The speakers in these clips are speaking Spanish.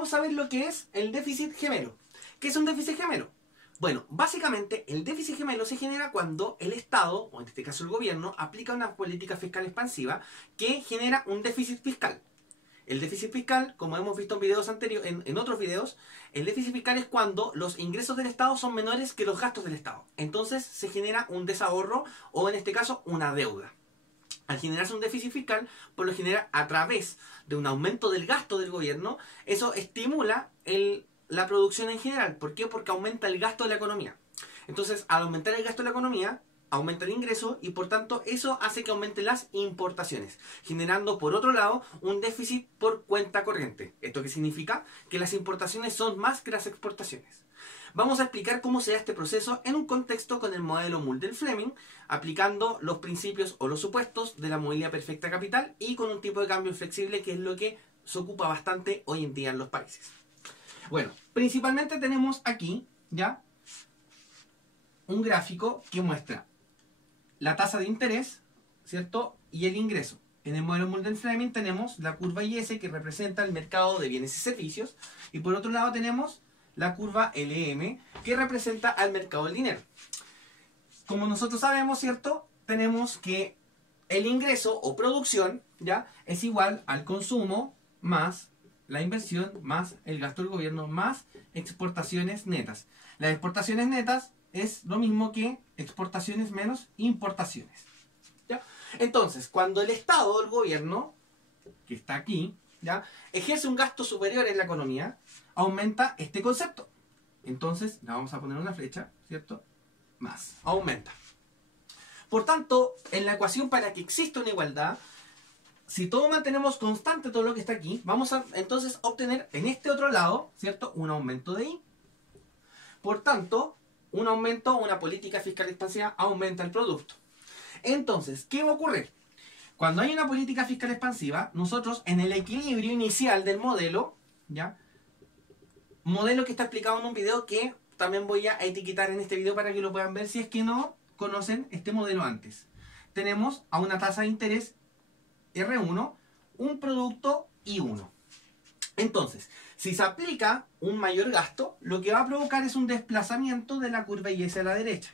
vamos a ver lo que es el déficit gemelo. ¿Qué es un déficit gemelo? Bueno, básicamente el déficit gemelo se genera cuando el Estado, o en este caso el gobierno, aplica una política fiscal expansiva que genera un déficit fiscal. El déficit fiscal, como hemos visto en videos anteriores, en otros videos, el déficit fiscal es cuando los ingresos del Estado son menores que los gastos del Estado. Entonces se genera un desahorro o en este caso una deuda. Al generarse un déficit fiscal, por lo general a través de un aumento del gasto del gobierno, eso estimula la producción en general. ¿Por qué? Porque aumenta el gasto de la economía. Entonces, al aumentar el gasto de la economía, aumenta el ingreso y por tanto eso hace que aumenten las importaciones, generando por otro lado un déficit por cuenta corriente. ¿Esto qué significa? Que las importaciones son más que las exportaciones. Vamos a explicar cómo se da este proceso en un contexto con el modelo Mundell-Fleming, aplicando los principios o los supuestos de la movilidad perfecta capital y con un tipo de cambio flexible que es lo que se ocupa bastante hoy en día en los países. Bueno, principalmente tenemos aquí ya un gráfico que muestra la tasa de interés, ¿cierto? Y el ingreso. En el modelo Mundell-Fleming tenemos la curva IS que representa el mercado de bienes y servicios y por otro lado tenemos la curva LM que representa al mercado del dinero. Como nosotros sabemos, ¿cierto? Tenemos que el ingreso o producción ya es igual al consumo más la inversión más el gasto del gobierno más exportaciones netas. Las exportaciones netas es lo mismo que exportaciones menos importaciones. ¿Ya? Entonces, cuando el Estado o el gobierno, que está aquí, ¿ya? ejerce un gasto superior en la economía, aumenta este concepto. Entonces, le vamos a poner una flecha, ¿cierto? Más. Aumenta. Por tanto, en la ecuación para que exista una igualdad, si todo mantenemos constante todo lo que está aquí, vamos a entonces obtener en este otro lado, ¿cierto? Un aumento de I. Por tanto, un aumento, una política fiscal expansiva aumenta el producto. Entonces, ¿qué va a ocurrir? Cuando hay una política fiscal expansiva, nosotros en el equilibrio inicial del modelo, ¿ya? Modelo que está explicado en un video que también voy a etiquetar en este video para que lo puedan ver si es que no conocen este modelo antes. Tenemos a una tasa de interés R1, un producto I1. Entonces, si se aplica un mayor gasto, lo que va a provocar es un desplazamiento de la curva IS a la derecha.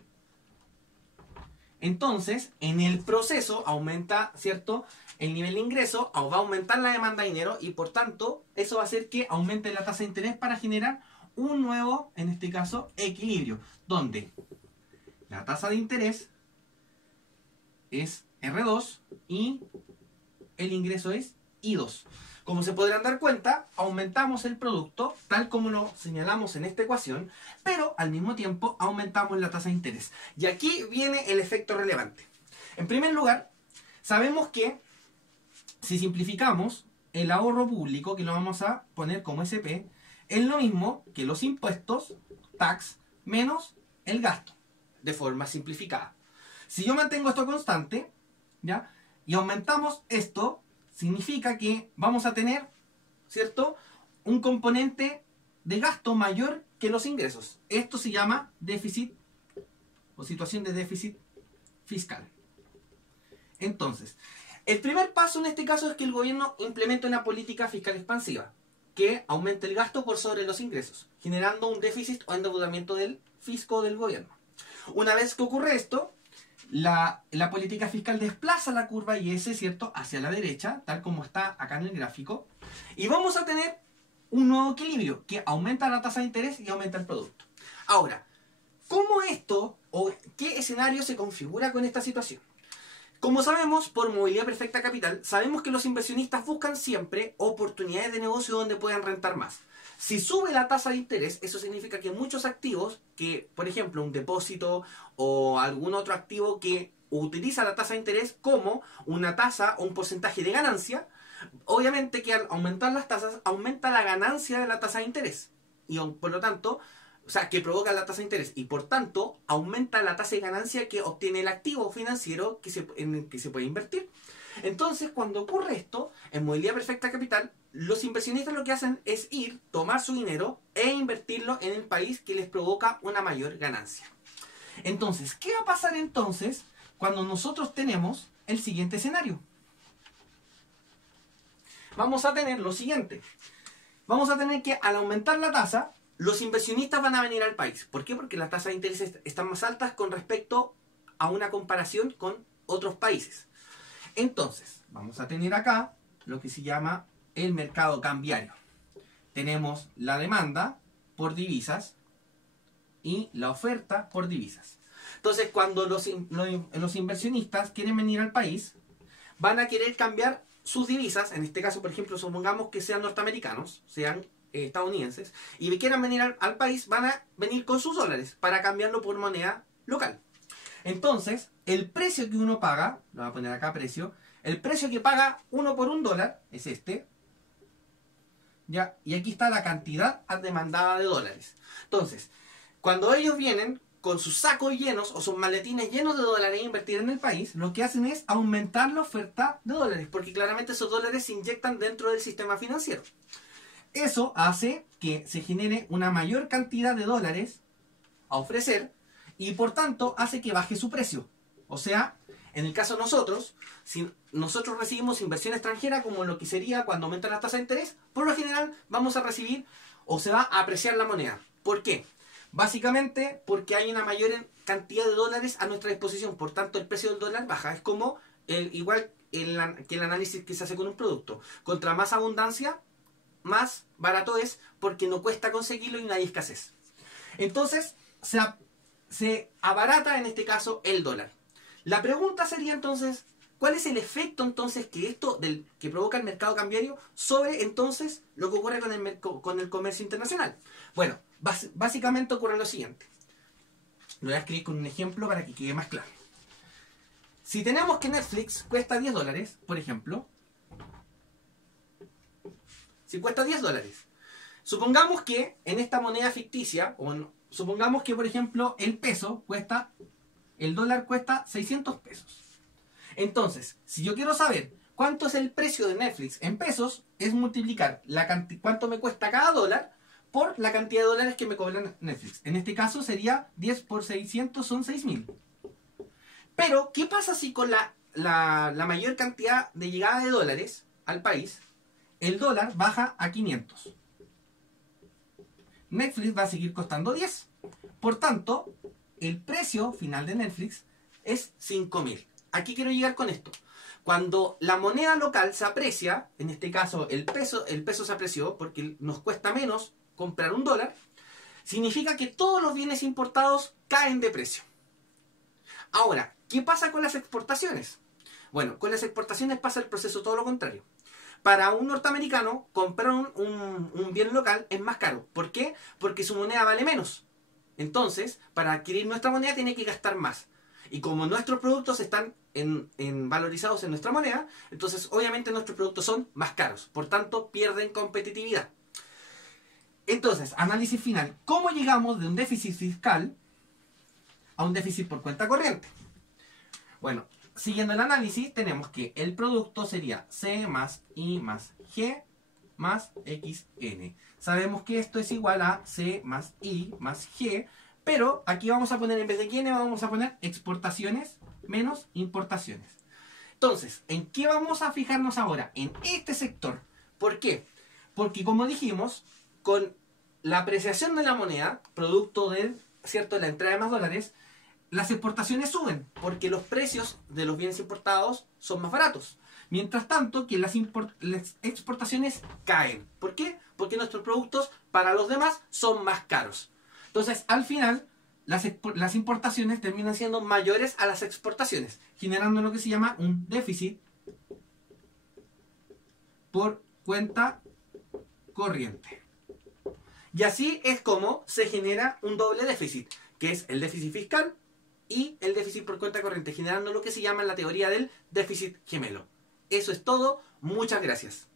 Entonces, en el proceso aumenta, ¿cierto?, el nivel de ingreso, va a aumentar la demanda de dinero y por tanto, eso va a hacer que aumente la tasa de interés para generar un nuevo, en este caso, equilibrio, donde la tasa de interés es R2 y el ingreso es I2. Como se podrán dar cuenta, aumentamos el producto, tal como lo señalamos en esta ecuación, pero al mismo tiempo aumentamos la tasa de interés. Y aquí viene el efecto relevante. En primer lugar, sabemos que si simplificamos el ahorro público, que lo vamos a poner como SP, es lo mismo que los impuestos, tax, menos el gasto, de forma simplificada. Si yo mantengo esto constante, ¿ya? Y aumentamos esto, significa que vamos a tener, ¿cierto?, un componente de gasto mayor que los ingresos. Esto se llama déficit o situación de déficit fiscal. Entonces, el primer paso en este caso es que el gobierno implemente una política fiscal expansiva que aumente el gasto por sobre los ingresos, generando un déficit o endeudamiento del fisco del gobierno. Una vez que ocurre esto, la política fiscal desplaza la curva IS, ¿cierto?, hacia la derecha, tal como está acá en el gráfico, y vamos a tener un nuevo equilibrio que aumenta la tasa de interés y aumenta el producto. Ahora, ¿cómo esto o qué escenario se configura con esta situación? Como sabemos, por movilidad perfecta capital, sabemos que los inversionistas buscan siempre oportunidades de negocio donde puedan rentar más. Si sube la tasa de interés, eso significa que muchos activos, que por ejemplo un depósito o algún otro activo que utiliza la tasa de interés como una tasa o un porcentaje de ganancia, obviamente que al aumentar las tasas, aumenta la ganancia de la tasa de interés. Y por lo tanto, o sea, que provoca la tasa de interés. Y por tanto, aumenta la tasa de ganancia que obtiene el activo financiero en el que se puede invertir. Entonces, cuando ocurre esto, en movilidad perfecta capital, los inversionistas lo que hacen es tomar su dinero e invertirlo en el país que les provoca una mayor ganancia. Entonces, ¿qué va a pasar entonces cuando nosotros tenemos el siguiente escenario? Vamos a tener lo siguiente. vamos a tener que, al aumentar la tasa, los inversionistas van a venir al país. ¿Por qué? Porque las tasas de interés están más altas con respecto a una comparación con otros países. Entonces, vamos a tener acá lo que se llama el mercado cambiario. Tenemos la demanda por divisas y la oferta por divisas. Entonces, cuando los inversionistas quieren venir al país, van a querer cambiar sus divisas. En este caso, por ejemplo, supongamos que sean norteamericanos, sean estadounidenses, y quieran venir al país, van a venir con sus dólares para cambiarlo por moneda local. Entonces, el precio que uno paga, lo voy a poner acá precio, el precio que paga uno por un dólar es este. ¿Ya? Y aquí está la cantidad demandada de dólares. Entonces, cuando ellos vienen con sus sacos llenos o sus maletines llenos de dólares a invertir en el país, lo que hacen es aumentar la oferta de dólares, porque claramente esos dólares se inyectan dentro del sistema financiero. Eso hace que se genere una mayor cantidad de dólares a ofrecer y por tanto hace que baje su precio. O sea, en el caso de nosotros, si nosotros recibimos inversión extranjera, como lo que sería cuando aumentan las tasas de interés, por lo general vamos a recibir o se va a apreciar la moneda. ¿Por qué? Básicamente porque hay una mayor cantidad de dólares a nuestra disposición, por tanto el precio del dólar baja. Es como igual que el análisis que se hace con un producto. Contra más abundancia, más barato es porque no cuesta conseguirlo y no hay escasez. Entonces se abarata en este caso el dólar. La pregunta sería entonces, ¿cuál es el efecto entonces que provoca el mercado cambiario sobre entonces lo que ocurre con el comercio internacional? Bueno, básicamente ocurre lo siguiente. Lo voy a escribir con un ejemplo para que quede más claro. Si tenemos que Netflix cuesta $10, por ejemplo, si cuesta $10, supongamos que en esta moneda ficticia, supongamos que por ejemplo el dólar cuesta 600 pesos. Entonces, si yo quiero saber cuánto es el precio de Netflix en pesos, es multiplicar cuánto me cuesta cada dólar por la cantidad de dólares que me cobran Netflix. En este caso sería 10 por 600 son 6.000. Pero, ¿qué pasa si con la mayor cantidad de llegada de dólares al país, el dólar baja a 500? Netflix va a seguir costando 10. Por tanto, el precio final de Netflix es 5.000. Aquí quiero llegar con esto. Cuando la moneda local se aprecia, en este caso el peso se apreció porque nos cuesta menos comprar un dólar, significa que todos los bienes importados caen de precio. Ahora, ¿qué pasa con las exportaciones? Bueno, con las exportaciones pasa el proceso todo lo contrario. Para un norteamericano, comprar un bien local es más caro. ¿Por qué? Porque su moneda vale menos. Entonces, para adquirir nuestra moneda tiene que gastar más. Y como nuestros productos están valorizados en nuestra moneda, entonces obviamente nuestros productos son más caros. Por tanto, pierden competitividad. Entonces, análisis final. ¿Cómo llegamos de un déficit fiscal a un déficit por cuenta corriente? Bueno, siguiendo el análisis, tenemos que el producto sería C más I más G más XN. Sabemos que esto es igual a C más I más G, pero aquí vamos a poner, en vez de N, vamos a poner exportaciones menos importaciones. Entonces, ¿en qué vamos a fijarnos ahora? En este sector. ¿Por qué? Porque como dijimos, con la apreciación de la moneda, producto de, ¿cierto?, la entrada de más dólares, las exportaciones suben, porque los precios de los bienes importados son más baratos. Mientras tanto, que las exportaciones caen. ¿Por qué? Porque nuestros productos para los demás son más caros. Entonces, al final, las importaciones terminan siendo mayores a las exportaciones, generando lo que se llama un déficit por cuenta corriente. Y así es como se genera un doble déficit, que es el déficit fiscal y el déficit por cuenta corriente, generando lo que se llama la teoría del déficit gemelo. Eso es todo. Muchas gracias.